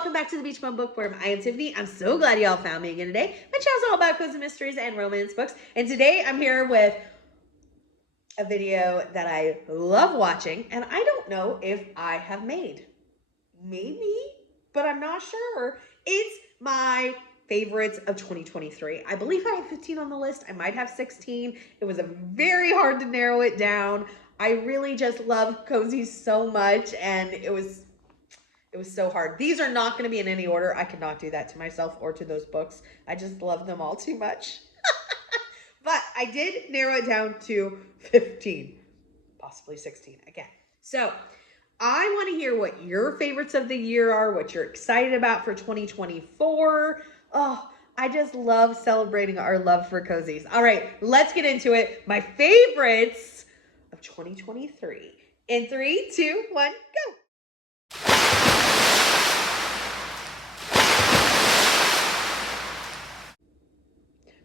welcome back to the Beach Bum Bookworm. I am Tiffany. I'm so glad y'all found me again today. My channel's all about cozy mysteries and romance books. And today I'm here with a video that I love watching, and I don't know if I have made. Maybe, but I'm not sure. It's my favorites of 2023. I believe I have 15 on the list. I might have 16. It was very hard to narrow it down. I really just love cozies so much, and it was so hard. These are not going to be in any order. I could not do that to myself or to those books. I just love them all too much. But I did narrow it down to 15, possibly 16 again. So I want to hear what your favorites of the year are, what you're excited about for 2024. Oh, I just love celebrating our love for cozies. All right, let's get into it. My favorites of 2023. In 3, 2, 1, go.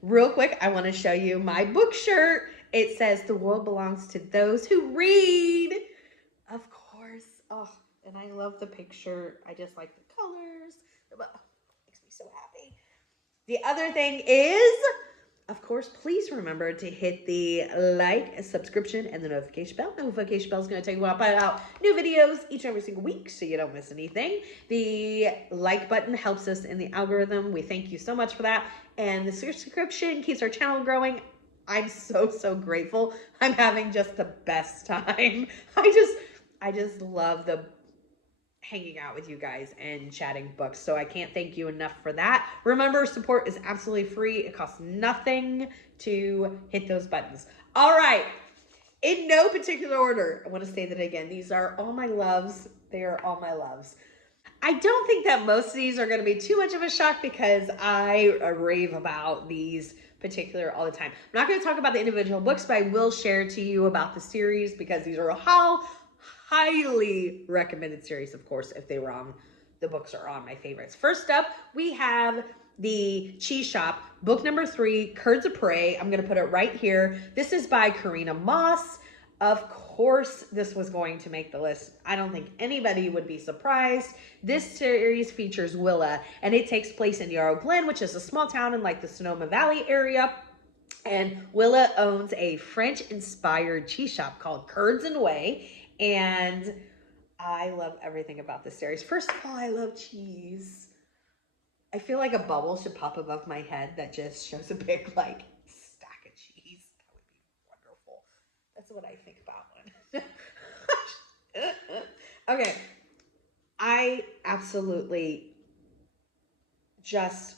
Real quick, I want to show you my book shirt. It says, "The world belongs to those who read." Of course. Oh, and I love the picture. I just like the colors. Oh, makes me so happy. The other thing is, of course, please remember to hit the like, subscription, and the notification bell. The notification bell is going to tell you when I put out new videos each and every single week so you don't miss anything. The like button helps us in the algorithm. We thank you so much for that. And the subscription keeps our channel growing. I'm so grateful. I'm having just the best time. I just love the hanging out with you guys and chatting books. So I can't thank you enough for that. Remember, support is absolutely free. It costs nothing to hit those buttons. All right. In no particular order, I want to say that again. These are all my loves. They are all my loves. I don't think that most of these are going to be too much of a shock because I rave about these particular all the time. I'm not going to talk about the individual books, but I will share to you about the series because these are highly recommended series, of course, if they were on, the books are on my favorites. First up, we have The Cheese Shop, book number 3, Kurds of Prey. I'm going to put it right here. This is by Karina Moss. Of course, this was going to make the list. I don't think anybody would be surprised. This series features Willa, and it takes place in Yarrow Glen, which is a small town in like the Sonoma Valley area. And Willa owns a French-inspired cheese shop called Kurds and Way. And I love everything about this series. First of all, I love cheese. I feel like a bubble should pop above my head that just shows a big like stack of cheese. That would be wonderful. That's what I think about one. Okay. I absolutely just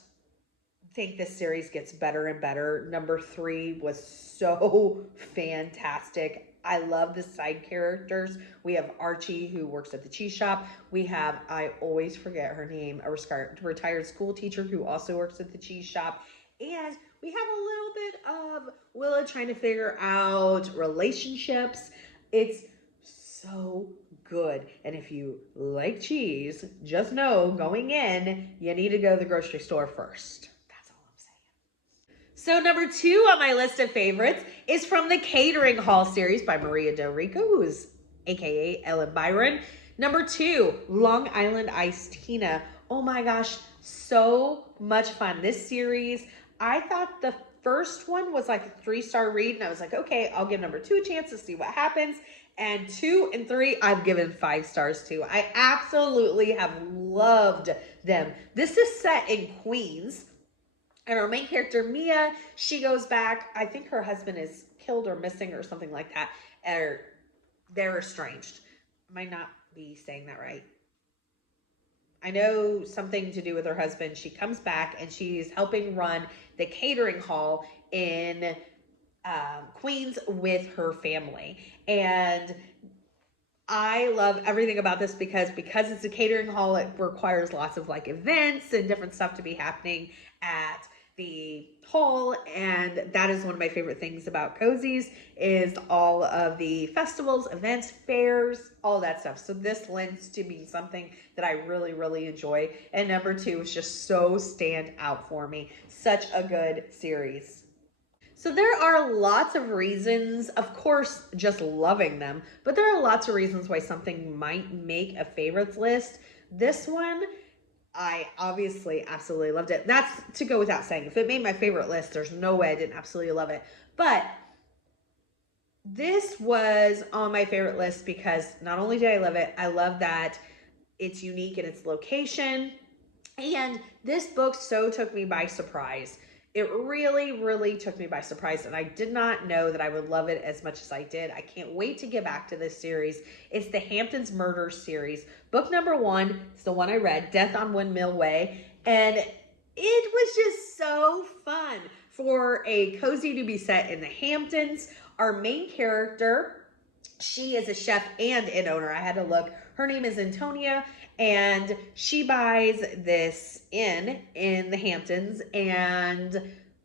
think this series gets better and better. Number 3 was so fantastic. I love the side characters. We have Archie, who works at the cheese shop. We have, I always forget her name, a retired school teacher who also works at the cheese shop. And we have a little bit of Willa trying to figure out relationships. It's so good. And if you like cheese, just know going in, you need to go to the grocery store first. So number 2 on my list of favorites is from the Catering Hall series by Maria Del Rico, who's AKA Ellen Byron. Number 2, Long Island Iced Tina. Oh my gosh, so much fun. This series, I thought the first one was like a 3-star read, and I was like, okay, I'll give number 2 a chance to see what happens. And 2 and 3, I've given 5 stars to. I absolutely have loved them. This is set in Queens. And our main character, Mia, she goes back. I think her husband is killed or missing or something like that. Or they're estranged. I might not be saying that right. I know something to do with her husband. She comes back and she's helping run the catering hall in Queens with her family. And I love everything about this because it's a catering hall, it requires lots of like events and different stuff to be happening at the hall. And that is one of my favorite things about cozies is all of the festivals, events, fairs, all that stuff. So this lends to be something that I really enjoy. And number 2 is just so stand out for me. Such a good series. So there are lots of reasons, of course, just loving them, but there are lots of reasons why something might make a favorites list. This one, I obviously absolutely loved it. That's to go without saying. If it made my favorite list, there's no way I didn't absolutely love it. But this was on my favorite list because not only did I love it, I love that it's unique in its location. And this book so took me by surprise. It really, really took me by surprise, and I did not know that I would love it as much as I did. I can't wait to get back to this series. It's the Hamptons Murder series. Book number 1 is the one I read, Death on Windmill Way, and it was just so fun for a cozy to be set in the Hamptons. Our main character, she is a chef and an owner. I had to look. Her name is Antonia, and she buys this inn in the Hamptons, and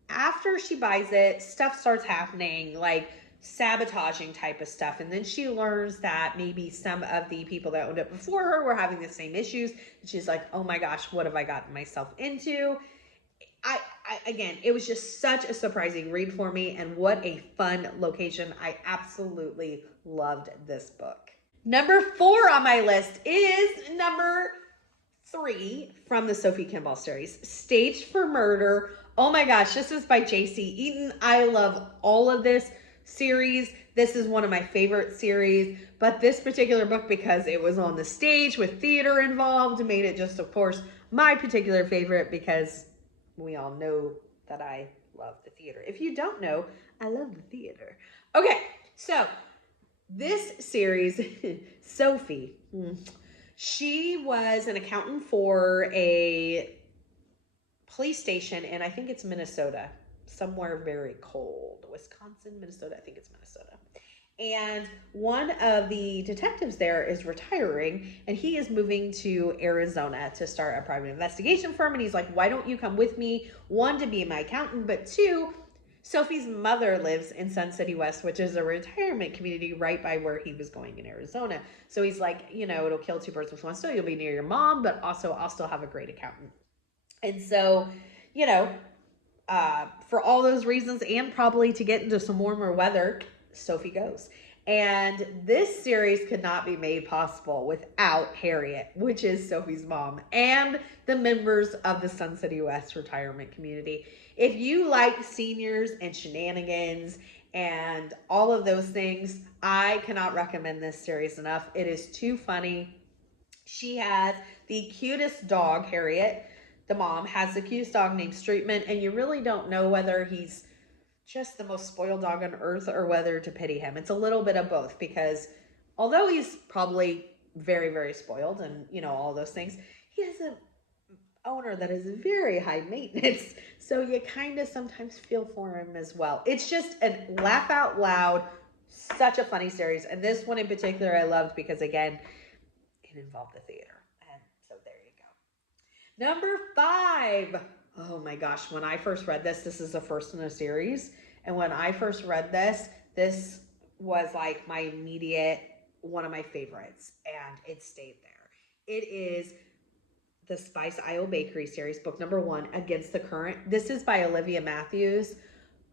after she buys it, stuff starts happening, like sabotaging type of stuff, and then she learns that maybe some of the people that owned it before her were having the same issues, and she's like, oh my gosh, what have I gotten myself into? Again, it was just such a surprising read for me, and what a fun location. I absolutely loved this book. Number 4 on my list is number 3 from the Sophie Kimball series, Staged for Murder. Oh my gosh, this is by J.C. Eaton. I love all of this series. This is one of my favorite series, but this particular book, because it was on the stage with theater involved, made it just, of course, my particular favorite, because we all know that I love the theater. If you don't know, I love the theater. Okay, so this series, Sophie, she was an accountant for a police station, and I think it's Minnesota, somewhere very cold. Wisconsin, Minnesota, I think it's Minnesota. And one of the detectives there is retiring, and he is moving to Arizona to start a private investigation firm. And he's like, why don't you come with me? 1, to be my accountant, but 2, Sophie's mother lives in Sun City West, which is a retirement community right by where he was going in Arizona. So he's like, you know, it'll kill 2 birds with 1 stone. You'll be near your mom, but also I'll still have a great accountant. And so, you know, for all those reasons, and probably to get into some warmer weather, Sophie goes. And this series could not be made possible without Harriet, which is Sophie's mom, and the members of the Sun City West retirement community. If you like seniors and shenanigans and all of those things, I cannot recommend this series enough. It is too funny. She has the cutest dog, Harriet. The mom has the cutest dog named Streetman, and you really don't know whether he's just the most spoiled dog on earth or whether to pity him. It's a little bit of both, because although he's probably very, very spoiled and, you know, all those things, he has an owner that is very high maintenance. So you kind of sometimes feel for him as well. It's just a laugh out loud, such a funny series. And this one in particular I loved because, again, it involved the theater. And so there you go. Number 5. Oh my gosh, when I first read this is the first in a series. And when I first read this was like my immediate, one of my favorites. And it stayed there. It is the Spice Isle Bakery series, book number 1, Against the Current. This is by Olivia Matthews.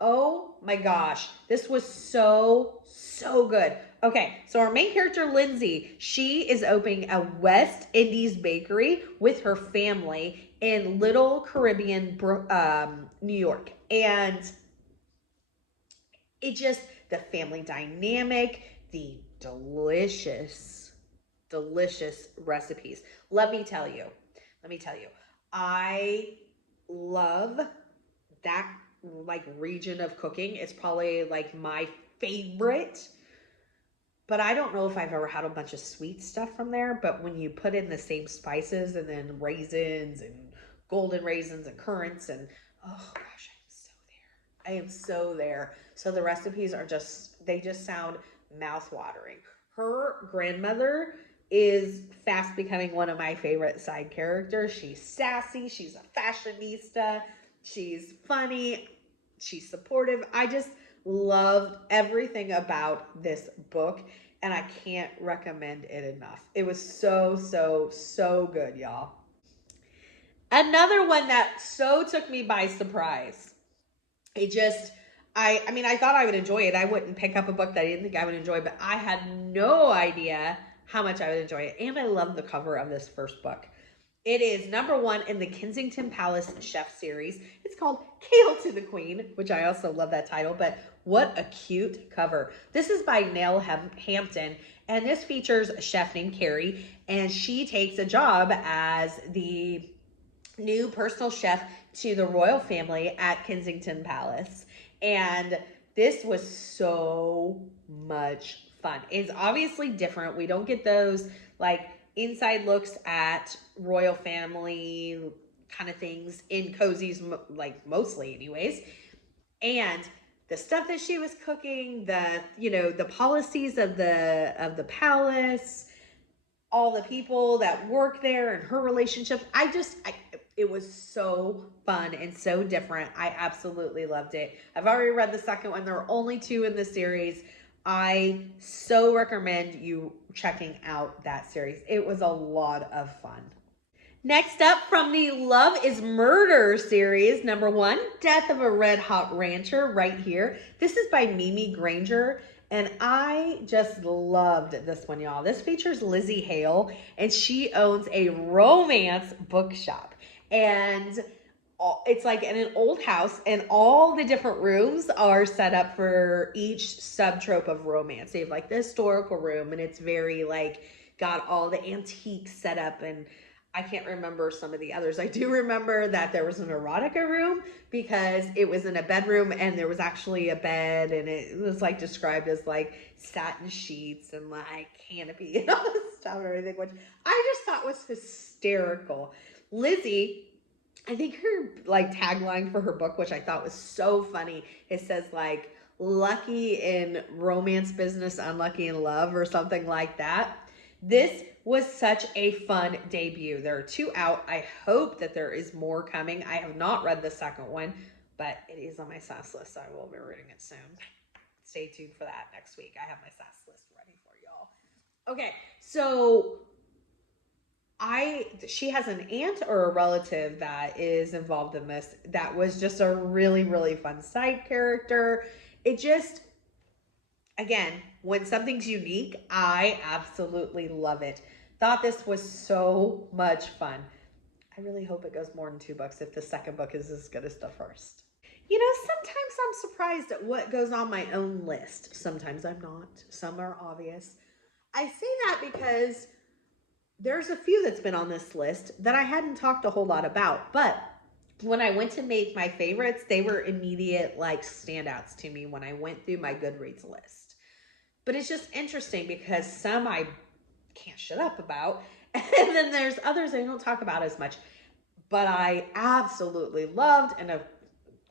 Oh my gosh, this was so good. Okay, so our main character, Lindsay, she is opening a West Indies bakery with her family in Little Caribbean, New York. And it just, the family dynamic, the delicious recipes. Let me tell you, I love that like region of cooking. It's probably like my favorite, but I don't know if I've ever had a bunch of sweet stuff from there. But when you put in the same spices and then raisins and golden raisins and currants and, oh gosh, I am so there. So the recipes are just, they just sound mouth-watering. Her grandmother is fast becoming one of my favorite side characters. She's sassy. She's a fashionista. She's funny. She's supportive. I just loved everything about this book, and I can't recommend it enough. It was so good, y'all. Another one that so took me by surprise. It just, I mean, I thought I would enjoy it. I wouldn't pick up a book that I didn't think I would enjoy, but I had no idea how much I would enjoy it. And I love the cover of this first book. It is number 1 in the Kensington Palace Chef series. It's called Kale to the Queen, which I also love that title, but what a cute cover. This is by Hampton, and this features a chef named Carrie, and she takes a job as the new personal chef to the royal family at Kensington Palace. And this was so much fun. It's obviously different. We don't get those like inside looks at royal family kind of things in cozies, like mostly anyways. And the stuff that she was cooking, the policies of the palace, all the people that work there and her relationships. It was so fun and so different. I absolutely loved it. I've already read the second one. There are only 2 in the series. I so recommend you checking out that series. It was a lot of fun. Next up from the Love is Murder series, number 1, Death of a Red Hot Rancher, right here. This is by Mimi Granger, and I just loved this one, y'all. This features Lizzie Hale, and she owns a romance bookshop. And it's like in an old house, and all the different rooms are set up for each subtrope of romance. They have like the historical room, and it's very like got all the antiques set up, and I can't remember some of the others. I do remember that there was an erotica room because it was in a bedroom and there was actually a bed, and it was like described as like satin sheets and like canopy and all this stuff and everything, which I just thought was hysterical. Lizzie, I think her like tagline for her book, which I thought was so funny, it says like lucky in romance business, unlucky in love, or something like that. This was such a fun debut. There are 2 out. I hope that there is more coming. I have not read the second one, but it is on my SAS list, so I will be reading it soon. Stay tuned for that next week. I have my SAS list ready for y'all. Okay, so she has an aunt or a relative that is involved in this that was just a really, really fun side character. It just, again, when something's unique, I absolutely love it. Thought this was so much fun. I really hope it goes more than 2 books if the second book is as good as the first. You know, sometimes I'm surprised at what goes on my own list. Sometimes I'm not. Some are obvious. I say that because there's a few that's been on this list that I hadn't talked a whole lot about, but when I went to make my favorites, they were immediate like standouts to me when I went through my Goodreads list. But it's just interesting because some I can't shut up about, and then there's others I don't talk about as much, but I absolutely loved, and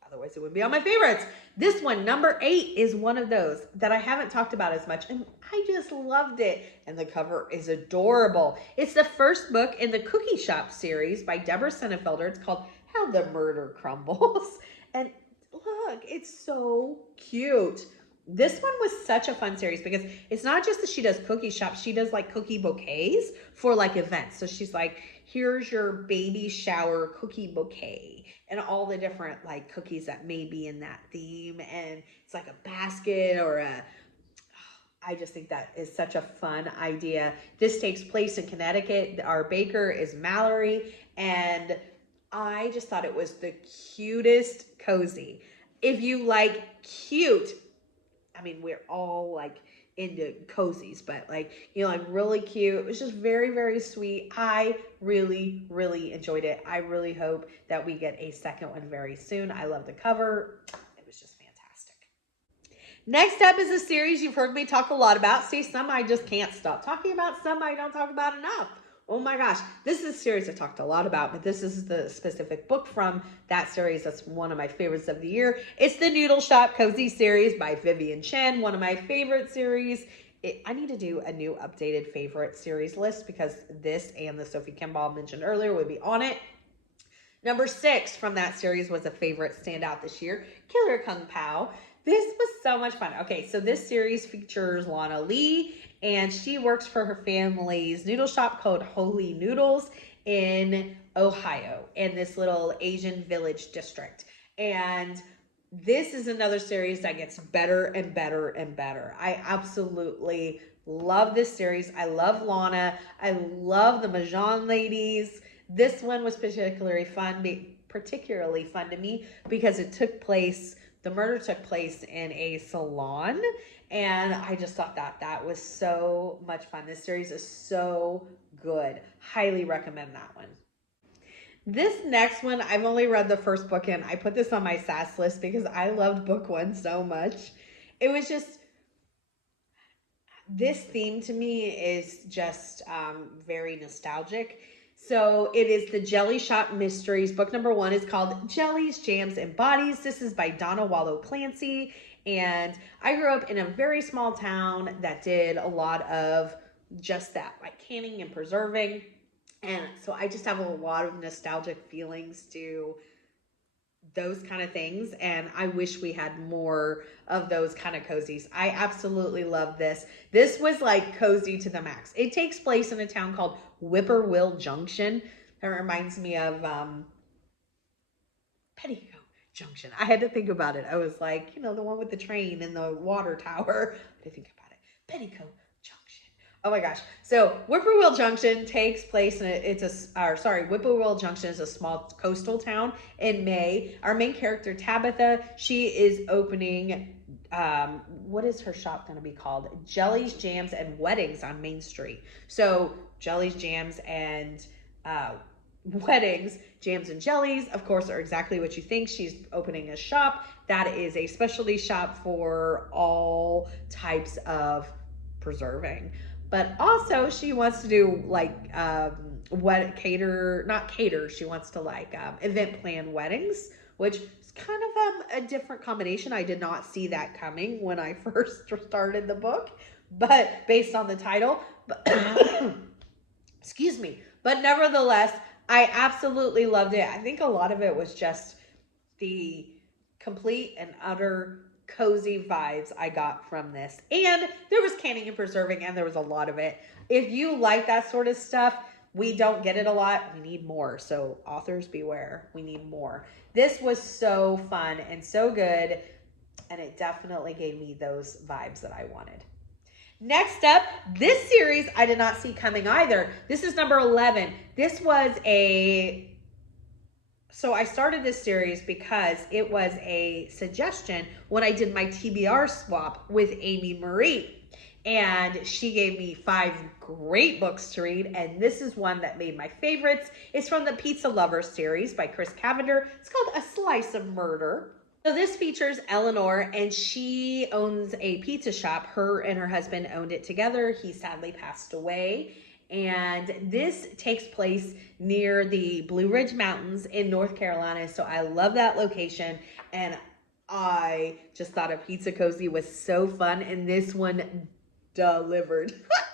otherwise it wouldn't be on my favorites. This one, number 8, is one of those that I haven't talked about as much, and I just loved it, and the cover is adorable. It's the first book in the Cookie Shop series by Deborah Sennefelder. It's called How the Murder Crumbles, and look, it's so cute. This one was such a fun series because it's not just that she does cookie shops, she does like cookie bouquets for like events. So she's like, here's your baby shower cookie bouquet and all the different like cookies that may be in that theme. And it's like a basket or I just think that is such a fun idea. This takes place in Connecticut. Our baker is Mallory, and I just thought it was the cutest cozy. If you like cute, I mean, we're all like into cozies, but like, you know, like really cute. It was just very, very sweet. I really, really enjoyed it. I really hope that we get a second one very soon. I love the cover. It was just fantastic. Next up is a series you've heard me talk a lot about. See, some I just can't stop talking about, some I don't talk about enough. Oh my gosh, this is a series I talked a lot about, but this is the specific book from that series that's one of my favorites of the year. It's the Noodle Shop Cozy series by Vivian Chen, one of my favorite series. I need to do a new updated favorite series list because this and the Sophie Kimball mentioned earlier would be on it. Number 6 from that series was a favorite standout this year, Killer Kung Pao. This was so much fun. Okay, so this series features Lana Lee, and she works for her family's noodle shop called Holy Noodles in Ohio, in this little Asian village district. And this is another series that gets better and better and better. I absolutely love this series. I love Lana. I love the Mahjong ladies. This one was particularly fun to me because the murder took place in a salon, and I just thought that was so much fun. This series is so good. Highly recommend that one. This next one, I've only read the first book, and I put this on my sass list because I loved book one so much. It was just, this theme to me is just very nostalgic. So it is the Jelly Shop Mysteries. Book number one is called Jellies, Jams, and Bodies. This is by Donna Wallow Clancy. And I grew up in a very small town that did a lot of just that, like canning and preserving. And so I just have a lot of nostalgic feelings to those kind of things, and I wish we had more of those kind of cozies. I absolutely love this. This was like cozy to the max. It takes place in a town called Whippoorwill Junction. That reminds me of Petticoat Junction. I had to think about it. I was like, you know, the one with the train and the water tower. I had to think about it. Petticoat Junction. Oh my gosh. So Whippoorwill Junction takes place in Whippoorwill Junction is a small coastal town in May. Our main character, Tabitha, she is opening, what is her shop going to be called? Jellies, Jams, and Weddings on Main Street. So Jellies, Jams, and Weddings, Jams, and Jellies, of course, are exactly what you think. She's opening a shop that is a specialty shop for all types of preserving. But also she wants to do like she wants to like event plan weddings, which is kind of a different combination. I did not see that coming when I first started the book, but based on the title, excuse me. But nevertheless, I absolutely loved it. I think a lot of it was just the complete and utter cozy vibes I got from this. And there was canning and preserving, and there was a lot of it. If you like that sort of stuff, we don't get it a lot. We need more. So authors beware. We need more. This was so fun and so good, and it definitely gave me those vibes that I wanted. Next up, this series I did not see coming either. This is number 11. So I started this series because it was a suggestion when I did my TBR swap with Amy Marie. And she gave me 5 great books to read, and this is one that made my favorites. It's from the Pizza Lovers series by Chris Cavender. It's called A Slice of Murder. So this features Eleanor, and she owns a pizza shop. Her and her husband owned it together. He sadly passed away. And this takes place near the Blue Ridge Mountains in North Carolina. So I love that location. And I just thought a pizza cozy was so fun. And this one delivered.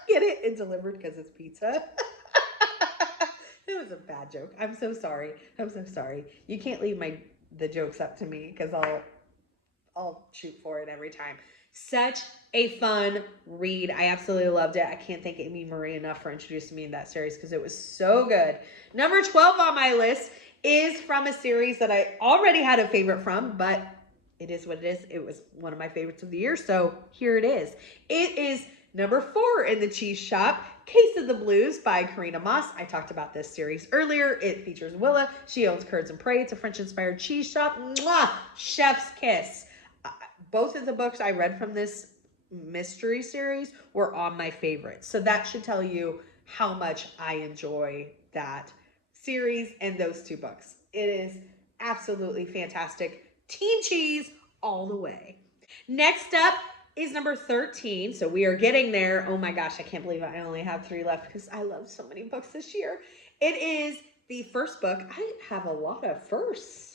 Get it? It delivered because it's pizza. It was a bad joke. I'm so sorry. I'm so sorry. You can't leave the jokes up to me because I'll shoot for it every time. Such a fun read. I absolutely loved it. I can't thank Amy Marie enough for introducing me to that series because it was so good. Number 12 on my list is from a series that I already had a favorite from, but it is what it is. It was one of my favorites of the year, so here it is. It is number 4 in the cheese shop, Case of the Blues by Karina Moss. I talked about this series earlier. It features Willa. She owns Kurds of Prey. It's a French-inspired cheese shop. Mwah! Chef's kiss. Both of the books I read from this mystery series were on my favorites. So that should tell you how much I enjoy that series and those 2 books. It is absolutely fantastic. Teen cheese all the way. Next up is number 13. So we are getting there. Oh my gosh, I can't believe I only have 3 left because I love so many books this year. It is the first book. I have a lot of firsts.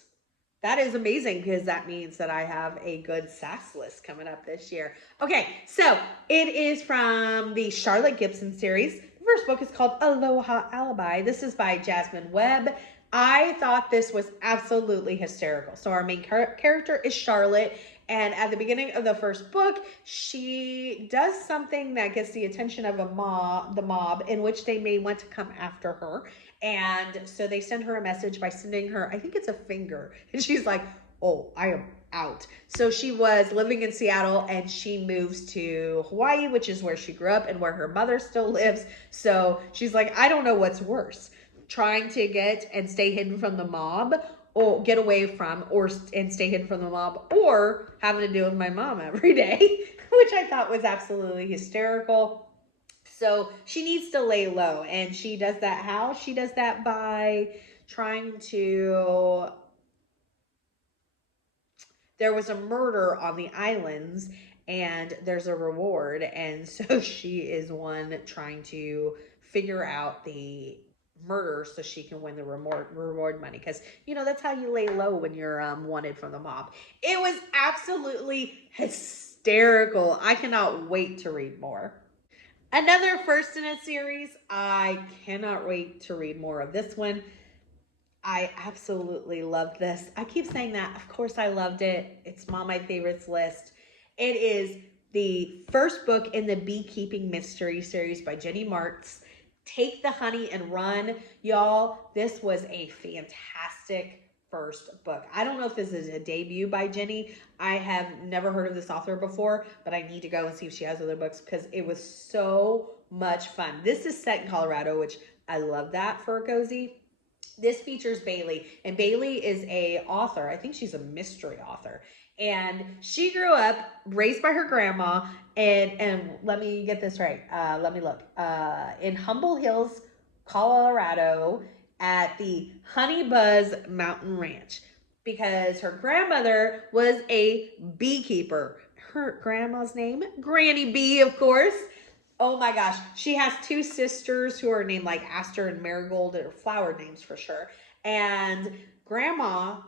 That is amazing because that means that I have a good sass list coming up this year. Okay, so it is from the Charlotte Gibson series. The first book is called Aloha, Alibi. This is by Jasmine Webb. I thought this was absolutely hysterical. So our main character is Charlotte, and at the beginning of the first book, she does something that gets the attention of the mob, in which they may want to come after her. And so they send her a message by sending her, I think it's a finger. And she's like, oh, I am out. So she was living in Seattle and she moves to Hawaii, which is where she grew up and where her mother still lives. So she's like, I don't know what's worse. trying to get and stay hidden from the mob, or get away from, and stay hidden from the mob, or having to deal with my mom every day, which I thought was absolutely hysterical. So she needs to lay low, and she does that how? She does that by trying to... There was a murder on the islands, and there's a reward, and so she is one trying to figure out the murder so she can win the reward money, because you know that's how you lay low when you're wanted from the mob. It was absolutely hysterical. I cannot wait to read more. Another first in a series. I cannot wait to read more of this one. I absolutely loved this. I keep saying that. Of course I loved it. It's on my favorites list. It is the first book in the Beekeeping Mystery series by Jenny Marks. Take the Honey and Run. Y'all, this was a fantastic first book. I don't know if this is a debut by Jenny. I have never heard of this author before, but I need to go and see if she has other books because it was so much fun. This is set in Colorado, which I love that for a cozy. This features Bailey, and Bailey is a author. I think she's a mystery author. And she grew up raised by her grandma, and let me get this right. Let me look. In Humble Hills, Colorado, at the Honey Buzz Mountain Ranch, because her grandmother was a beekeeper. Her grandma's name, Granny Bee, of course. Oh my gosh. She has two sisters who are named like Aster and Marigold, or flower names for sure. And grandma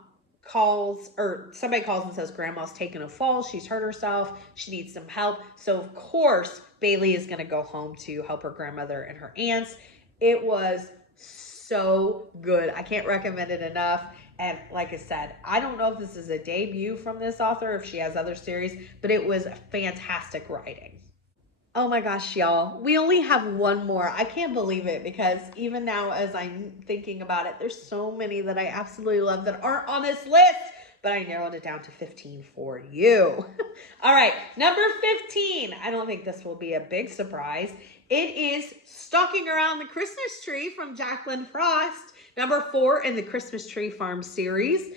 calls, or somebody calls and says grandma's taken a fall. She's hurt herself. She needs some help. So of course, Bailey is going to go home to help her grandmother and her aunts. It was so good. I can't recommend it enough. And like I said, I don't know if this is a debut from this author, if she has other series, but it was fantastic writing. Oh my gosh, y'all. We only have one more. I can't believe it, because even now as I'm thinking about it, there's so many that I absolutely love that aren't on this list, but I narrowed it down to 15 for you. All right, number 15. I don't think this will be a big surprise. It is Stalking Around the Christmas Tree from Jacqueline Frost, number 4 in the Christmas Tree Farm series.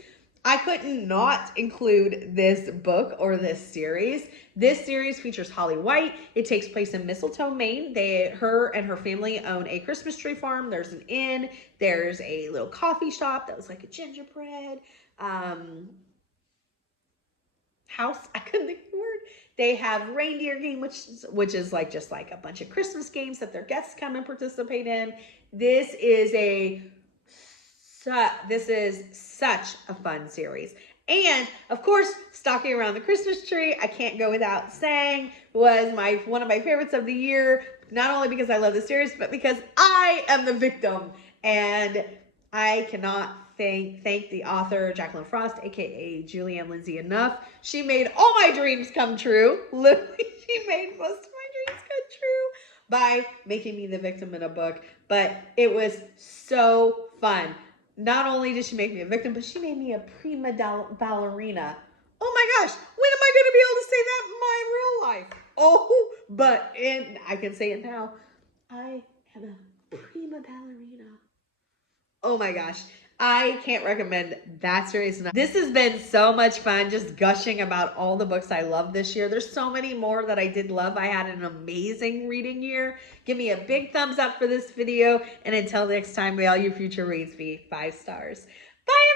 I couldn't not include this book or this series. This series features Holly White. It takes place in Mistletoe, Maine. Her and her family own a Christmas tree farm. There's an inn. There's a little coffee shop that was like a gingerbread house. I couldn't think of the word. They have reindeer game, which is like just like a bunch of Christmas games that their guests come and participate in. This is such a fun series. And of course, Stalking Around the Christmas Tree, I can't go without saying, was one of my favorites of the year, not only because I love the series, but because I am the victim. And I cannot thank the author, Jacqueline Frost, aka Julianne Lindsay, enough. She made all my dreams come true. Literally, she made most of my dreams come true by making me the victim in a book. But it was so fun. Not only did she make me a victim, but she made me a prima ballerina. Oh my gosh, when am I going to be able to say that in my real life? Oh, but I can say it now. I am a prima ballerina. Oh my gosh, I can't recommend that series enough. This has been so much fun, just gushing about all the books I love this year. There's so many more that I did love. I had an amazing reading year. Give me a big thumbs up for this video. And until next time, may all your future reads be 5 stars. Bye, everyone.